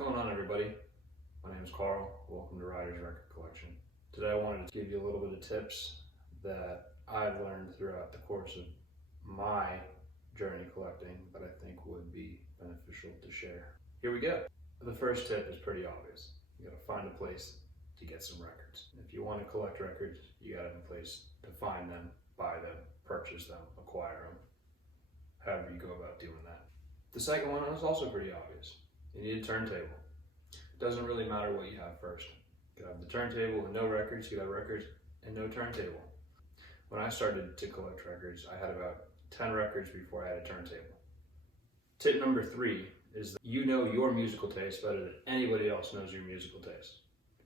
What's going on, everybody? My name is Karl. Welcome to Ryders' Record Collection. Today I wanted to give you a little bit of tips that I've learned throughout the course of my journey collecting that I think would be beneficial to share. Here we go. The first tip is pretty obvious. You gotta find a place to get some records. If you want to collect records, you gotta have a place to find them, buy them, purchase them, acquire them, however you go about doing that. The second one is also pretty obvious. You need a turntable. It doesn't really matter what you have first. You could have the turntable and no records, you could have records and no turntable. When I started to collect records, I had about 10 records before I had a turntable. Tip number 3 is that you know your musical taste better than anybody else knows your musical taste.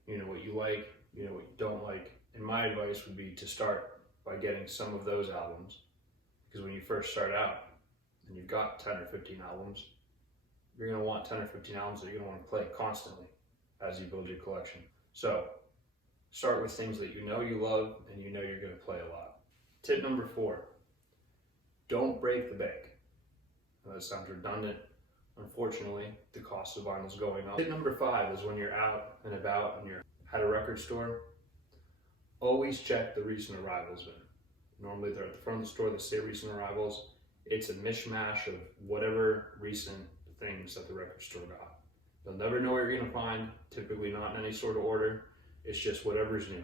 You know what you like, you know what you don't like. And my advice would be to start by getting some of those albums. Because when you first start out and you've got 10 or 15 albums, you're going to want 10 or 15 albums that you're going to want to play constantly as you build your collection. So start with things that you know you love and you know you're going to play a lot. Tip number 4, don't break the bank. Now, that sounds redundant. Unfortunately, the cost of vinyl is going up. Tip number 5 is when you're out and about and you're at a record store, always check the recent arrivals bin. Normally they're at the front of the store, they say recent arrivals. It's a mishmash of whatever recent things that the record store got. You'll never know what you're going to find, typically not in any sort of order. It's just whatever's new.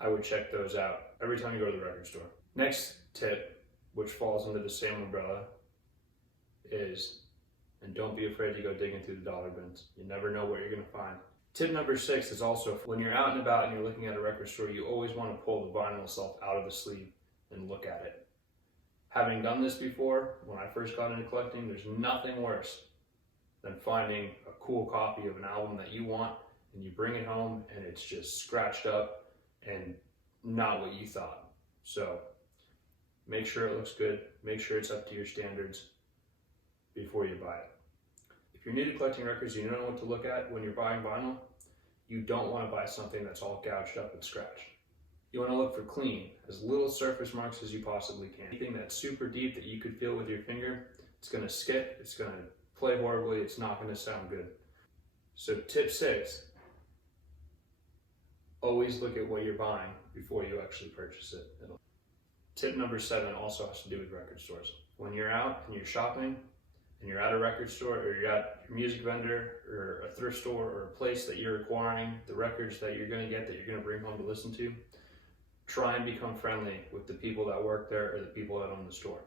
I would check those out every time you go to the record store. Next tip, which falls under the same umbrella, is, and don't be afraid to go digging through the dollar bins. You never know what you're going to find. Tip number 6 is also, when you're out and about and you're looking at a record store, you always want to pull the vinyl itself out of the sleeve and look at it. Having done this before, when I first got into collecting, there's nothing worse than finding a cool copy of an album that you want and you bring it home and it's just scratched up and not what you thought. So make sure it looks good, make sure it's up to your standards before you buy it. If you're new to collecting records and you don't know what to look at when you're buying vinyl, you don't want to buy something that's all gouged up and scratched. You want to look for clean, as little surface marks as you possibly can. Anything that's super deep that you could feel with your finger, it's going to skip, it's going to play horribly, it's not going to sound good. So tip 6, always look at what you're buying before you actually purchase it. Tip number 7 also has to do with record stores. When you're out and you're shopping and you're at a record store or you're at your music vendor or a thrift store or a place that you're acquiring the records that you're going to get that you're going to bring home to listen to, try and become friendly with the people that work there or the people that own the store.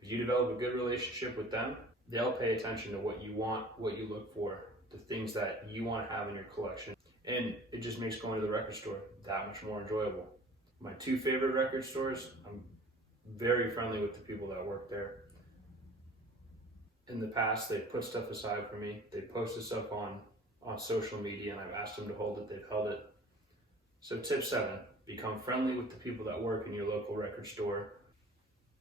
If you develop a good relationship with them, they'll pay attention to what you want, what you look for, the things that you want to have in your collection. And it just makes going to the record store that much more enjoyable. My 2 favorite record stores, I'm very friendly with the people that work there. In the past, they've put stuff aside for me. They posted stuff on social media and I've asked them to hold it, they've held it. So tip 7, become friendly with the people that work in your local record store.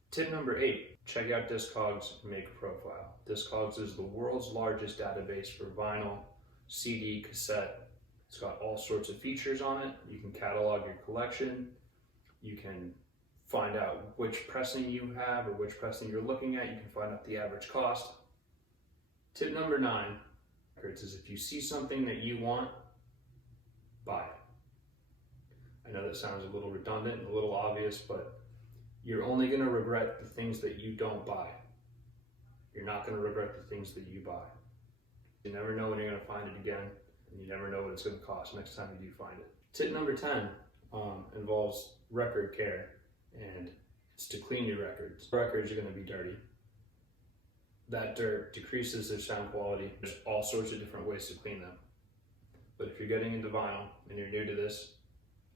Tip number 8, check out Discogs and make a profile. Discogs is the world's largest database for vinyl, CD, cassette. It's got all sorts of features on it. You can catalog your collection. You can find out which pressing you have or which pressing you're looking at. You can find out the average cost. Tip number 9 is if you see something that you want, buy it. I know that sounds a little redundant and a little obvious, but you're only going to regret the things that you don't buy. You're not going to regret the things that you buy. You never know when you're going to find it again, and you never know what it's going to cost next time you do find it. Tip number 10 involves record care, and it's to clean your records. Records are going to be dirty. That dirt decreases their sound quality. There's all sorts of different ways to clean them. But if you're getting into vinyl and you're new to this,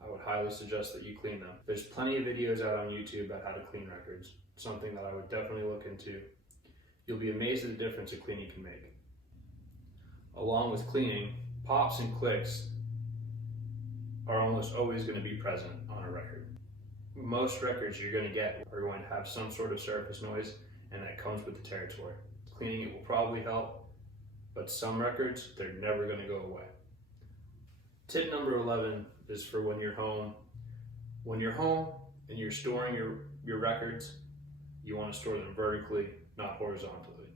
I would highly suggest that you clean them. There's plenty of videos out on YouTube about how to clean records. Something that I would definitely look into. You'll be amazed at the difference a cleaning can make. Along with cleaning, pops and clicks are almost always going to be present on a record. Most records you're going to get are going to have some sort of surface noise, and that comes with the territory. Cleaning it will probably help, but some records, they're never going to go away. Tip number 11 is for when you're home. When you're home and you're storing your records, you want to store them vertically, not horizontally.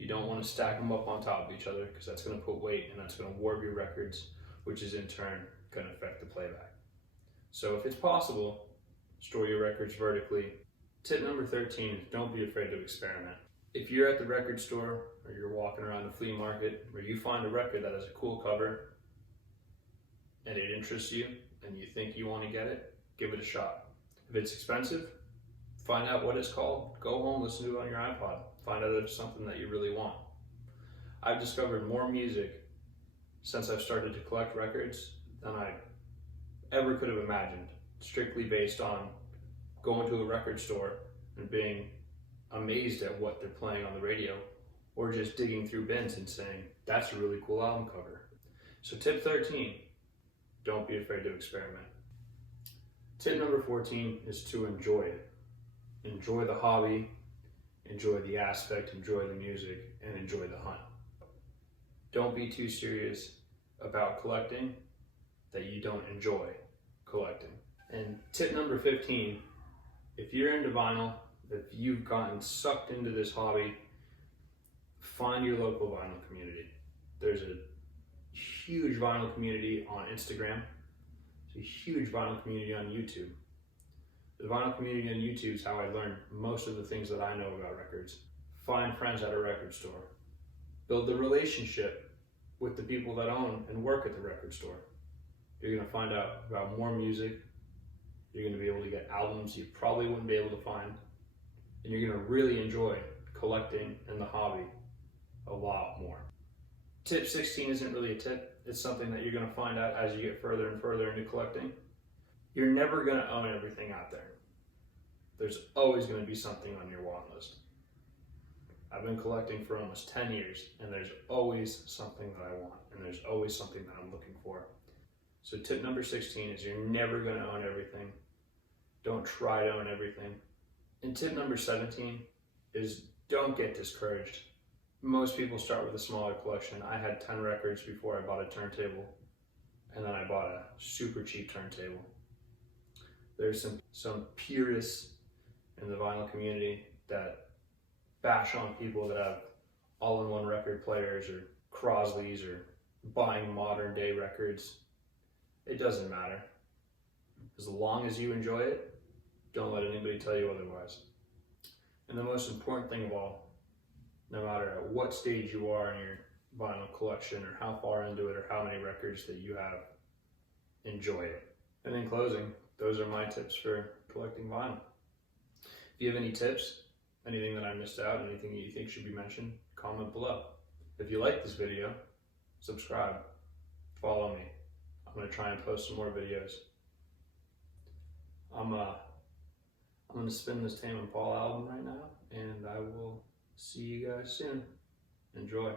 You don't want to stack them up on top of each other because that's going to put weight and that's going to warp your records, which is in turn going to affect the playback. So if it's possible, store your records vertically. Tip number 13 is don't be afraid to experiment. If you're at the record store or you're walking around the flea market where you find a record that has a cool cover and it interests you and you think you want to get it, give it a shot. If it's expensive, find out what it's called, go home, listen to it on your iPod, find out if it's something that you really want. I've discovered more music since I've started to collect records than I ever could have imagined, strictly based on going to a record store and being amazed at what they're playing on the radio, or just digging through bins and saying, that's a really cool album cover. So tip 13, don't be afraid to experiment. Tip number 14 is to enjoy it. Enjoy the hobby, enjoy the aspect, enjoy the music, and enjoy the hunt. Don't be too serious about collecting that you don't enjoy collecting. And tip number 15, if you're into vinyl, if you've gotten sucked into this hobby, find your local vinyl community. There's a huge vinyl community on Instagram. There's a huge vinyl community on YouTube. The vinyl community on YouTube is how I learned most of the things that I know about records. Find friends at a record store. Build the relationship with the people that own and work at the record store. You're going to find out about more music. You're going to be able to get albums you probably wouldn't be able to find. And you're going to really enjoy collecting and the hobby a lot more. Tip 16 isn't really a tip. It's something that you're going to find out as you get further and further into collecting. You're never going to own everything out there. There's always going to be something on your want list. I've been collecting for almost 10 years, and there's always something that I want, and there's always something that I'm looking for. So tip number 16 is you're never going to own everything. Don't try to own everything. And tip number 17 is don't get discouraged. Most people start with a smaller collection. I had 10 records before I bought a turntable, and then I bought a super cheap turntable. There's some purists in the vinyl community that bash on people that have all-in-one record players or Crosleys or buying modern day records. It doesn't matter. As long as you enjoy it, don't let anybody tell you otherwise. And the most important thing of all, no matter at what stage you are in your vinyl collection or how far into it or how many records that you have, enjoy it. And in closing, those are my tips for collecting vinyl. If you have any tips, anything that I missed out, anything that you think should be mentioned, comment below. If you like this video, subscribe, follow me. I'm going to try and post some more videos. I'm going to spin this Tame & Paul album right now, and I will see you guys soon. Enjoy.